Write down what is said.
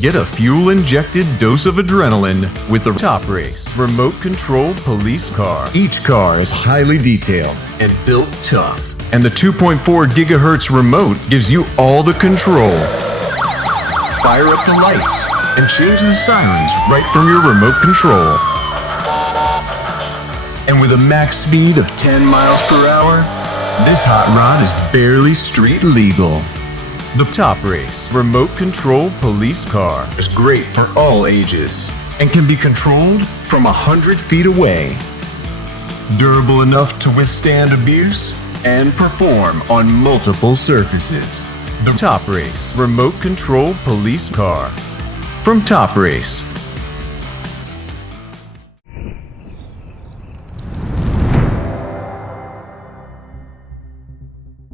Get a fuel-injected dose of adrenaline with the Top Race remote-controlled police car. Each car is highly detailed and built tough. And the 2.4 gigahertz remote gives you all the control. Fire up the lights and change the sirens right from your remote control. And with a max speed of 10 miles per hour, this hot rod is barely street legal. The Top Race remote-controlled police car is great for all ages and can be controlled from 100 feet away. Durable enough to withstand abuse and perform on multiple surfaces. The Top Race remote-controlled police car from Top Race.